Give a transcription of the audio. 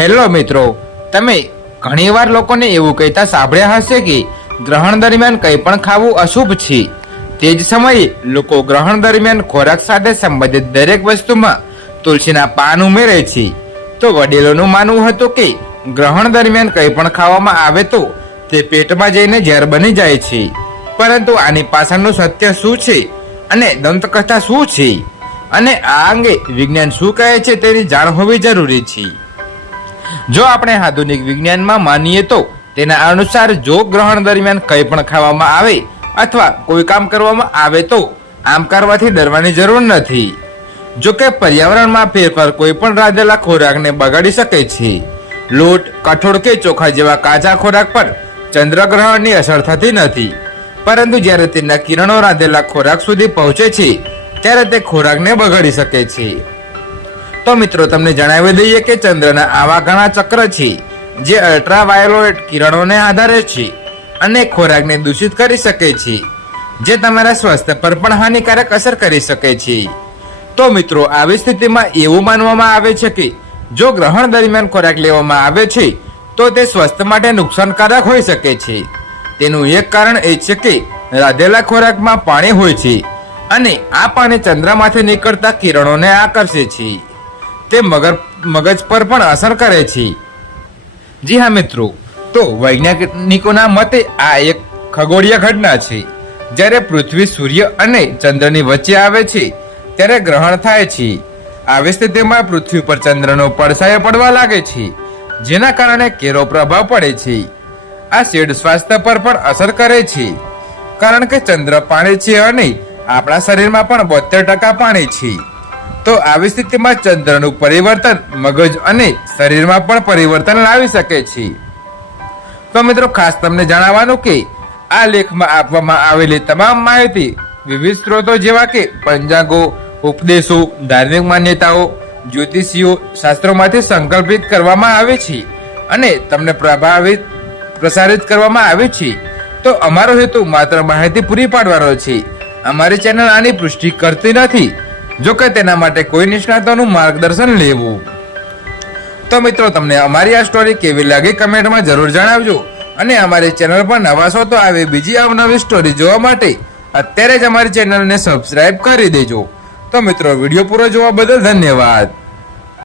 Hello મિત્રો, તમે ઘણીવાર લોકોને એવું કહેતા સાંભળ્યા હશે કે ગ્રહણ દરમિયાન કંઈ પણ ખાવું અશુભ છે. તે જ સમયે લોકો ગ્રહણ દરમિયાન ખોરાક સાથે સંબંધિત દરેક વસ્તુમાં તુલસીના પાન ઉમેરે છે. તો વડીલોનું માનવું હતું કે ગ્રહણ દરમિયાન કંઈ પણ ખાવામાં આવે તો તે પેટમાં જઈને ઝેર બની જાય છે. પરંતુ આની પાછળનું સત્ય શું છે અને દંતકથા શું છે અને આ અંગે વિજ્ઞાન શું કહે છે તેની જાણ હોવી જરૂરી છે. જો આપણે આધુનિક વિજ્ઞાનમાં માનીએ તો તેના અનુસાર જો ગ્રહણ દરમિયાન કંઈ પણ ખાવામાં આવે અથવા કોઈ કામ કરવામાં આવે તો આમ કરવાથી ડરવાની જરૂર નથી. જો કે પર્યાવરણમાં ફેરફાર કોઈ પણ રાંધેલા ખોરાકને બગાડી શકે છે. લોટ, કઠોળ કે ચોખા જેવા કાચા ખોરાક પર ચંદ્રગ્રહણની અસર થતી નથી, પરંતુ જ્યારે તેના કિરણો રાંધેલા ખોરાક સુધી પહોંચે છે ત્યારે તે ખોરાકને બગાડી શકે છે. તો મિત્રો, તમને જણાવી દઈએ કે ચંદ્રના આવા ઘણા ચક્ર છે જે અલ્ટ્રાવાયોલેટ કિરણોને આધારે છે અને ખોરાકને દૂષિત કરી શકે છે, જે તમારા સ્વાસ્થ્ય પર પણ હાનિકારક અસર કરી શકે છે. તો મિત્રો, આવી સ્થિતિમાં એવું માનવામાં આવે છે કે જો ગ્રહણ દરમિયાન ખોરાક લેવામાં આવે છે તો તે સ્વાસ્થ્ય માટે નુકસાનકારક હોઈ શકે છે. તેનું એક કારણ એ છે કે રાંધેલા ખોરાકમાં પાણી હોય છે અને આ પાણી ચંદ્રમાંથી નીકળતા કિરણોને આકર્ષે છે. તે મગજ પર પણ અસર કરે છે. જી હા મિત્રો, તો વૈજ્ઞાનિકોના મતે આ એક ખગોળીય ઘટના છે. જ્યારે પૃથ્વી, સૂર્ય અને ચંદ્રની વચ્ચે આવે છે ત્યારે ગ્રહણ થાય છે. આવી સ્થિતિમાં પૃથ્વી પર ચંદ્રનો પડછાયો પડવા લાગે છે, જેના કારણે ઘેરો પ્રભાવ પડે છે. આ શેડ સ્વાસ્થ્ય પર પણ અસર કરે છે, કારણ કે ચંદ્ર પાણી છે અને આપણા શરીરમાં પણ 72% પાણી છે. તો આવી સ્થિતિમાં ચંદ્રનું પરિવર્તન મગજ અને શરીરમાં પણ પરિવર્તન લાવી શકે છે. તો મિત્રો, ખાસ તમને જણાવવાનું કે આ લેખમાં આપવામાં આવેલી તમામ માહિતી વિવિધ સ્ત્રોતો જેવા કે પંચાંગો, ઉપદેશો, ધાર્મિક માન્યતાઓ, જ્યોતિષીઓ શાસ્ત્રોમાંથી સંકલ્પિત કરવામાં આવે છે અને તમને પ્રસારિત કરવામાં આવે છે. તો અમારો હેતુ માત્ર માહિતી પૂરી પાડવાનો છે. અમારી ચેનલ આની પુષ્ટિ કરતી નથી, જો કે તેના માટે કોઈ નિષ્ણાતોનું માર્ગદર્શન લેવું. તો મિત્રો, તમને અમારી આ સ્ટોરી કેવી લાગી કમેન્ટમાં જરૂર જણાવજો અને અમારી ચેનલ પર નવા છો તો આવી બીજી અવનવી સ્ટોરી જોવા માટે અત્યારે જ અમારી ચેનલને સબસ્ક્રાઇબ કરી દેજો. તો મિત્રો, વિડીયો પૂરો જોવા બદલ ધન્યવાદ.